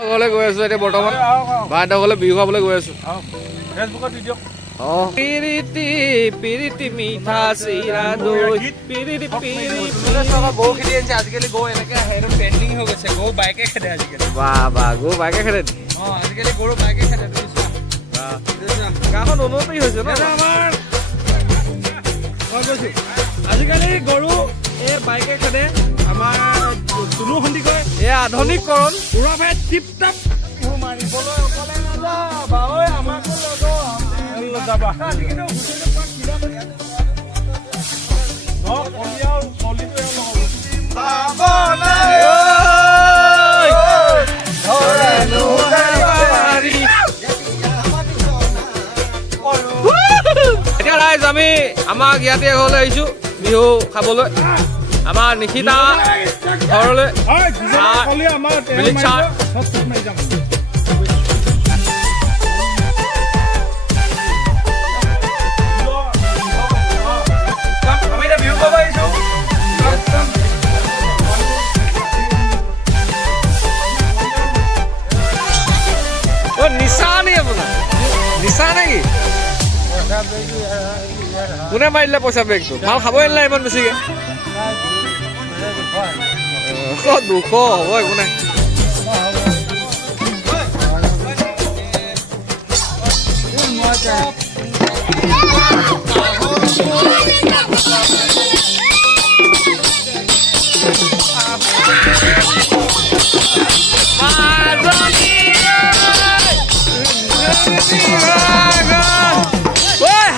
ঘৰলৈ গৈ আছো এতিয়া বৰ্তমান ভাইহঁতৰ ঘৰলৈ বিহু খাবলৈ গৈ আছো ফেচবুকত দি দিয়ক পিৰিতি পিৰিতি মিঠা চিৰা দৈ পিৰিতি গৰু খেলি আনিছে আজিকালি গৰু এনেকে আহে ট্ৰেণ্ডিং হৈ গৈছে গৰু বাইকে খেদে আজিকালি বা গৰু বাইকে খেলে আজিকালি গৰু বাইকে খেদে গাঁওখন উন্নতি হৈছে ন আমাৰ আজিকালি গৰু এই বাইকে খেদে আমাৰ তুলু সন্ধি কয় এই আধুনিকৰণ পুৰা ভাই টিপ টাপ মাৰিবলৈ অকলে নাযাবা ঐ আমাকো যাবা কিন্তু এতিয়া ৰাইজ আমি আমাক ইয়াতে ঘৰলৈ আহিছো বিহু খাবলৈ আমাৰ নিশিতা ঘৰলৈ নিচা নি আপোনাৰ নিচা নেকি কোনে মাৰিলে পইচা বেগটো মাল খাবই নালাগে ইমান বেছিকে দুশ হ'ব একো নাই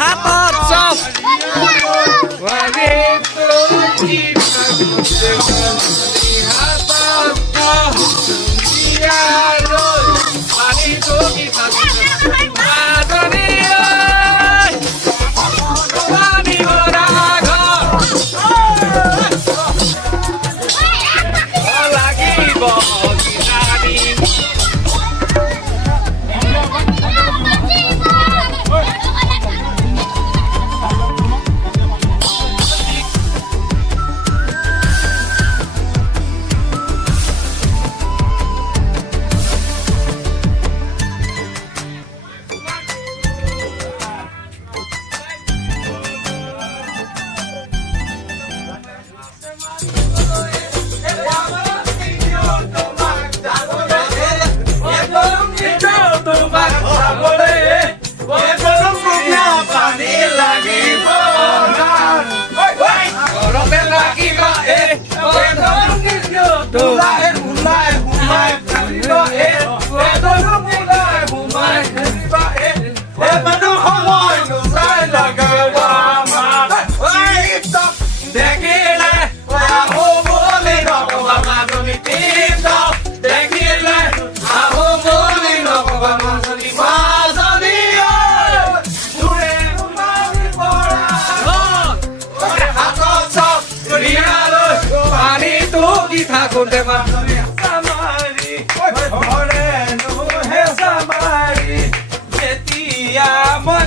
হাতত চব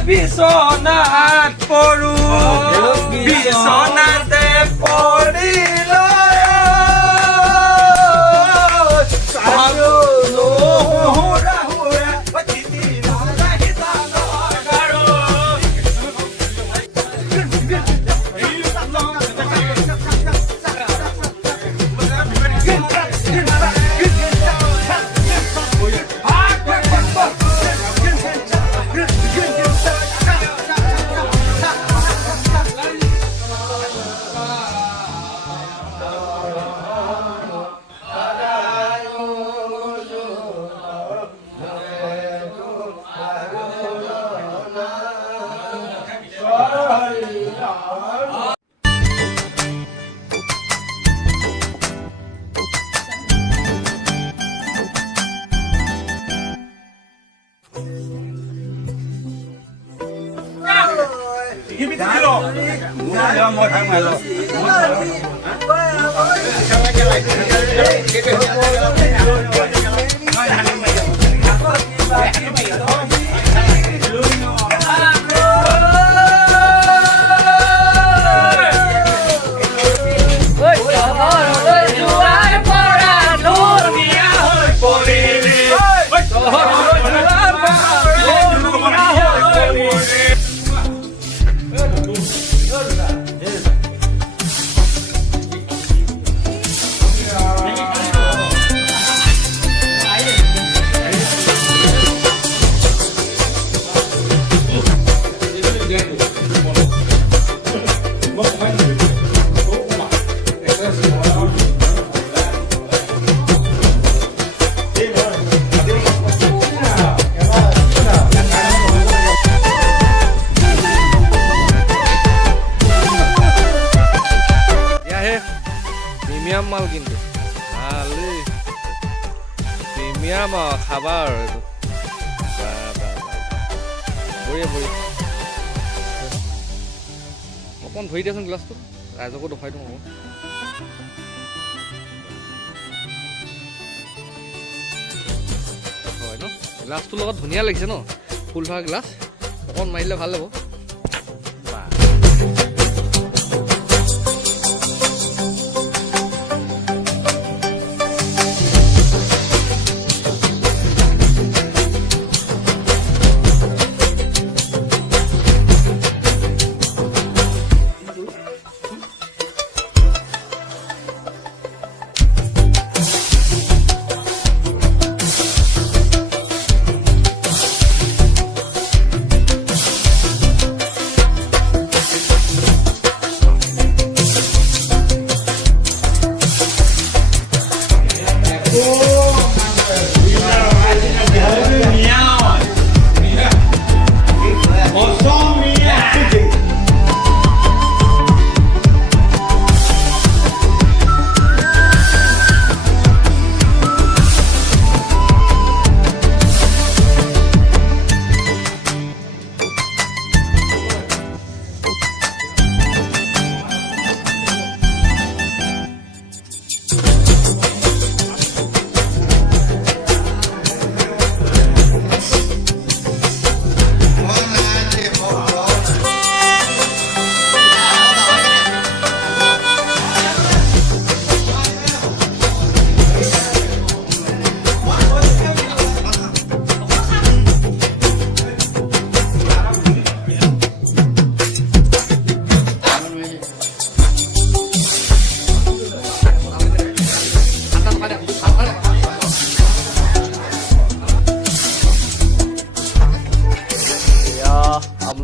বিছনাত পৰো বিছনাতে পৰিল প্ৰিমিয়াম মাল কিন্তু ভাল প্ৰিমিয়াম খাবা আৰু এইটো বঢ়িয়া বঢ়িয়া অকণ ধৰি দিয়াচোন গ্লাছটো ৰাইজকো দেখুৱাই দিওঁ অকণ হয় ন গ্লাছটোৰ লগত ধুনীয়া লাগিছে ন ফুল থকা গ্লাছ অকণ মাৰিলে ভাল হ'ব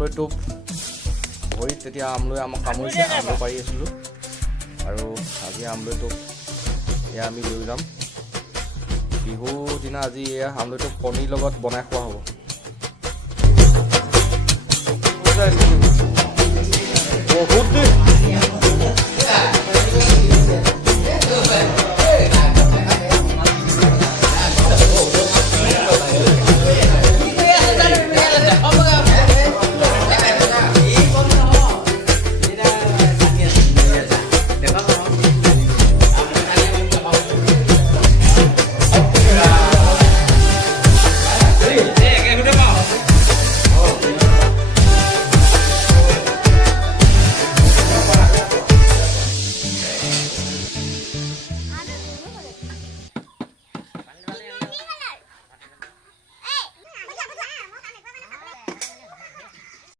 আমলৈটো ভৰিত তেতিয়া আমলৈ আমাক কামুৰিছে আমলৈ পাৰি আছিলোঁ আৰু আজি আমলৈটো এয়া আমি লৈ যাম বিহুৰ দিনা আজি এয়া আমলৈটো কণীৰ লগত বনাই খোৱা হ'ব